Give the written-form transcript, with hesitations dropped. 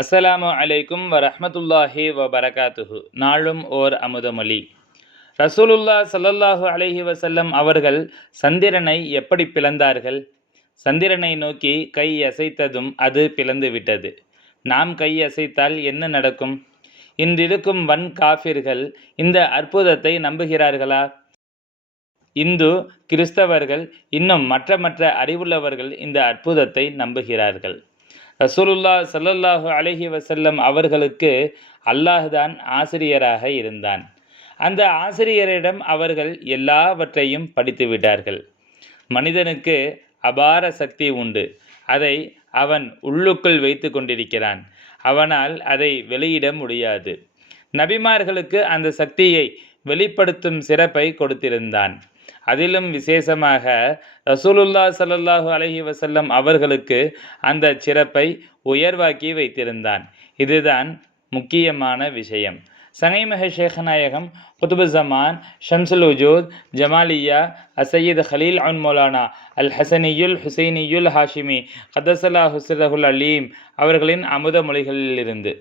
அஸ்ஸலாமு அலைக்கும் வரஹ்மத்துல்லாஹி வபரகாத்துஹு. நாளும் ஓர் அமுதமொழி. ரசூலுல்லாஹ் ஸல்லல்லாஹு அலைஹி வஸல்லம் அவர்கள் சந்திரனை எப்படி பிளந்தார்கள்? சந்திரனை நோக்கி கை அசைத்ததும் அது பிளந்து விட்டது. நாம் கை அசைத்தால் என்ன நடக்கும்? இன்றிருக்கும் வன் காஃபிர்கள் இந்த அற்புதத்தை நம்புகிறார்களா? இந்து, கிறிஸ்தவர்கள் இன்னும் மற்ற அறிவுள்ளவர்கள் இந்த அற்புதத்தை நம்புகிறார்கள். ரசூலுல்லாஹ் ஸல்லல்லாஹு அலைஹி வஸல்லம் அவர்களுக்கு அல்லாஹ்தான் ஆசிரியராக இருந்தான். அந்த ஆசிரியரிடம் அவர்கள் எல்லாவற்றையும் படித்து விட்டார்கள். மனிதனுக்கு அபார சக்தி உண்டு. அதை அவன் உள்ளுக்குள் வைத்து கொண்டிருக்கிறான். அவனால் அதை வெளியிட முடியாது. நபிமார்களுக்கு அந்த சக்தியை வெளிப்படுத்தும் சிறப்பை கொடுத்திருந்தான். அதிலும் விசேஷமாக ரசூலுல்லாஹ் ஸல்லல்லாஹு அலைஹி வஸல்லம் அவர்களுக்கு அந்த சிறப்பை உயர்வாக்கி வைத்திருந்தான். இதுதான் முக்கியமான விஷயம். சங்கைமிகு ஷேக்நாயகம் குதுபுஸ்ஸமான் ஷம்சுல் வஜூத் ஜமாலியா அசையீத் ஹலீல் அன் மௌலானா அல் ஹசனியுல் ஹுசைனியுல் ஹாஷிமி கதஸல்லாஹு சிர்ரஹுல் அலீம் அவர்களின் அமுத மொழிகளிலிருந்து.